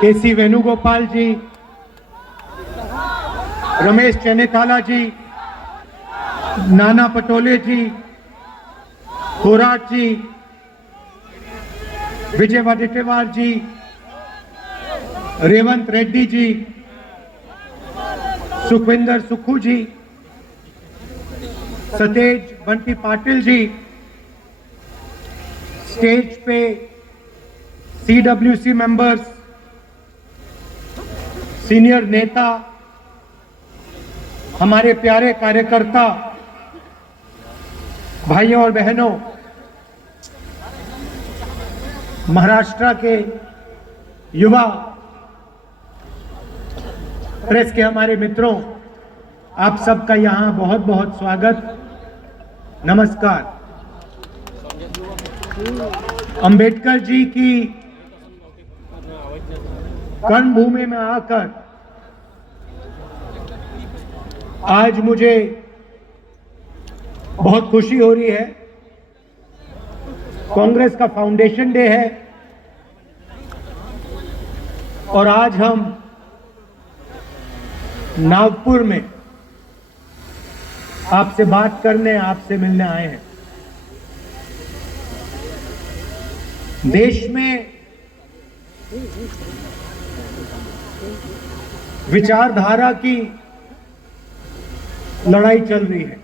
केसी वेणुगोपाल जी, रमेश चन्नीथाला जी, नाना पटोले जी, थोराट जी, विजय वडेट्टीवार जी, रेवंत रेड्डी जी, सुखविंदर सुक्खू जी, Satej Bunty Patil ji, stage पे CWC members, senior नेता, हमारे प्यारे कार्यकर्ता, भाइयों और बहनों, महाराष्ट्र के युवा प्रेस के हमारे मित्रों, आप सबका यहां बहुत बहुत स्वागत, नमस्कार। अंबेडकर जी की कर्मभूमि में आकर आज मुझे बहुत खुशी हो रही है। कांग्रेस का फाउंडेशन डे है और आज हम नागपुर में आपसे बात करने, आपसे मिलने आए हैं। देश में विचारधारा की लड़ाई चल रही है।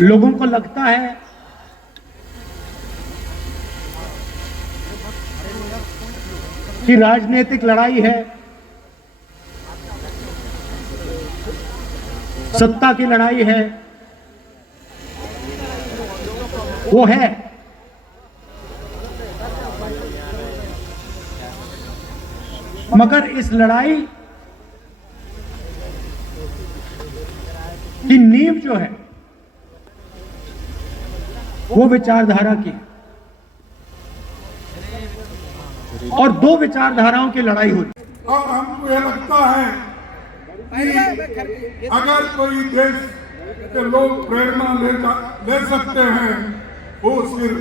लोगों को लगता है कि राजनीतिक लड़ाई है, सत्ता की लड़ाई है, वो है, मगर इस लड़ाई की नींव जो है वो विचारधारा की, और दो विचारधाराओं की लड़ाई हो रही है। और हमको ये लगता है कि अगर कोई देश के लोग प्रेरणा ले सकते हैं, वो सिर्फ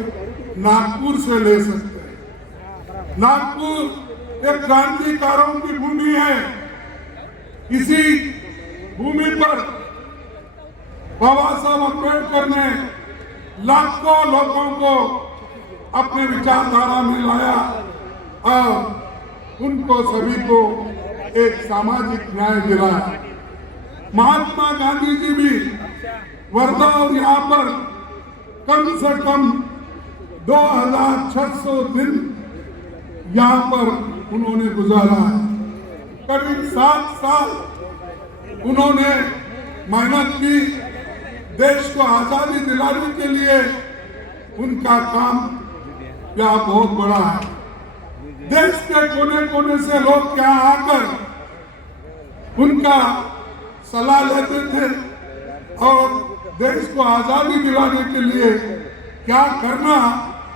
नागपुर से ले सकते हैं। नागपुर एक क्रांतिकारों की भूमि है। इसी भूमि पर बाबा साहब अम्बेडकर ने लाखों लोगों को अपने विचारधारा में लाया और उनको सभी को एक सामाजिक न्याय दिलाया। महात्मा गांधी जी भी वर्धा और यहाँ पर कम से कम 2600 दिन यहाँ पर उन्होंने गुजारा है। करीब 7 साल उन्होंने मेहनत की। देश को आजादी दिलाने के लिए उनका काम यहाँ बहुत बड़ा है। देश के कोने कोने से लोग यहाँ आकर उनका सलाह लेते थे और देश को आजादी दिलाने के लिए क्या करना,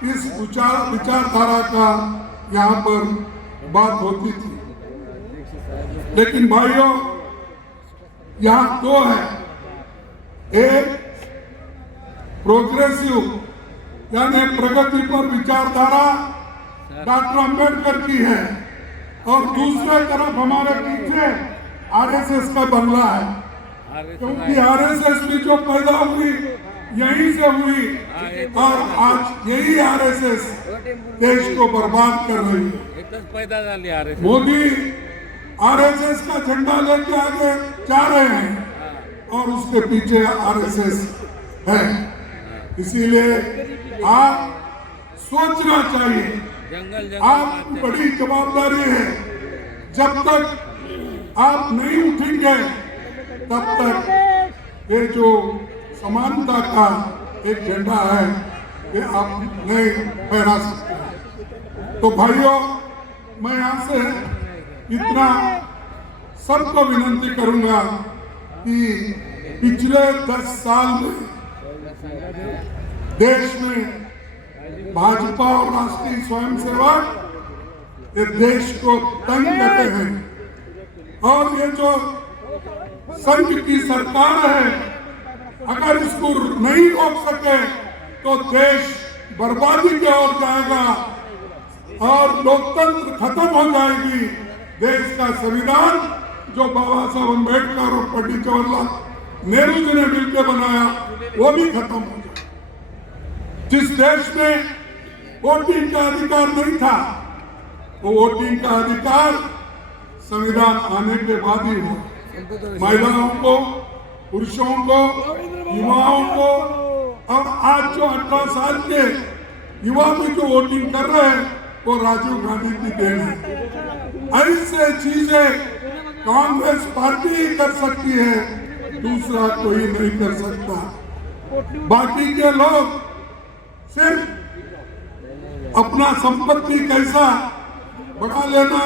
इस विचारधारा का यहाँ पर बात होती थी। लेकिन भाइयों, यहाँ दो है, एक प्रोग्रेसिव यानी प्रगति पर विचारधारा डॉक्टर अंबेडकर की है, और दूसरे तरफ हमारे पीछे आरएसएस का बंगला है, क्योंकि आरएसएस भी जो पैदा हुई यहीं से हुई और आज यही आरएसएस देश को बर्बाद कर रही है। मोदी आरएसएस का झंडा लेके आगे जा रहे हैं और उसके पीछे आरएसएस है। इसीलिए आप सोचना चाहिए, आपकी बड़ी जवाबदारी है। जब तक आप नहीं उठेंगे तब तक ये जो समानता का एक झंडा है ये आप नहीं फहरा सकते। तो भाइयों, मैं यहाँ से इतना सबको विनती करूंगा कि पिछले 10 साल में देश में भाजपा और राष्ट्रीय स्वयंसेवक ये देश को तंग करते हैं, और ये जो संघ की सरकार है, अगर इसको नहीं रोक सके तो देश बर्बादी की ओर जाएगा। और लोकतंत्र खत्म हो जाएगी। देश का संविधान जो बाबा साहब अम्बेडकर और पंडित जवाहरलाल नेहरू जी ने मिलकर बनाया वो भी खत्म हो जाए। जिस देश में वोटिंग का अधिकार नहीं था वो वोटिंग का अधिकार संविधान आने के बाद ही हो। महिलाओं को, पुरुषों को, युवाओं को और आज जो 18 साल के युवा भी जो वोटिंग कर रहे हैं वो राजीव गांधी की देन है। ऐसे चीजें कांग्रेस पार्टी ही कर सकती है, दूसरा कोई नहीं कर सकता। बाकी के लोग सिर्फ अपना संपत्ति कैसा बढ़ा लेना,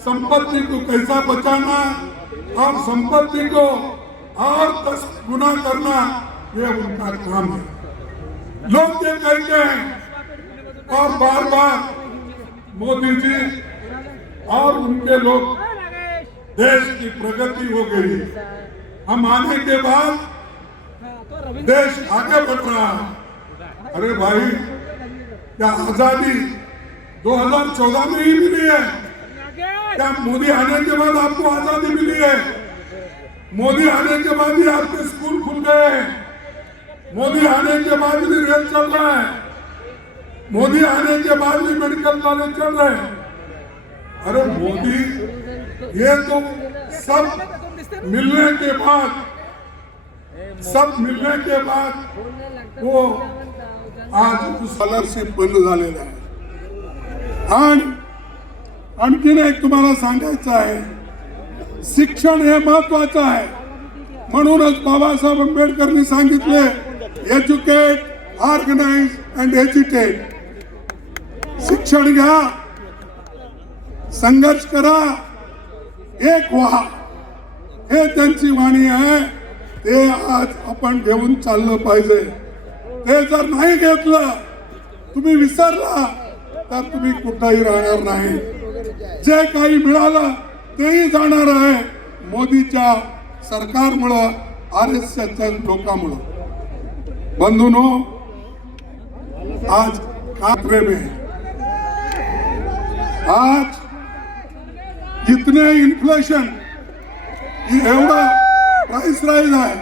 संपत्ति को कैसा बचाना और संपत्ति को और 10 गुना करना, ये उनका काम है। लोग ये कहते हैं और बार बार मोदी जी और उनके लोग देश की प्रगति हो गई, हम आने के बाद देश आगे बढ़ रहा है। अरे भाई, क्या आजादी 2014 में ही मिली है? क्या मोदी आने के बाद आपको आजादी मिली है? मोदी आने के बाद ही आपके स्कूल खुल गए हैं, मोदी आने के बाद भी रेल चल रहा है, मोदी आने के बाद भी मेडिकल कॉलेज चल रहे हैं। अरे मोदी, ये तो सब मिलने के बाद वो आज स्कॉलरशिप बंद झालेलं आहे। आणि आणखीन एक तुम्हाला सांगायचं आहे, शिक्षण हे महत्वाचं आहे। म्हणूनच बाबासाहेब आंबेडकरांनी सांगितले, एज्युकेट, ऑर्गनाइज अँड एज्युकेट। शिक्षण घ्या, संघर्ष करा, एक व्हा, हे त्यांची वाणी आहे। ते आज आपण घेऊन चाललं पाहिजे। ते जर नाही घेतलं, तुम्ही विसरला, तर तुम्ही कुठेही राहणार नाही। जे काही मिळालं तेही जाणार आहे मोदीच्या सरकारमुळं, आरएसएसच्या लोकांमुळं। बंधुनो, आज खातरे में आज इतने इन्फ्लेशन, एवढा प्राइस राइज आहे,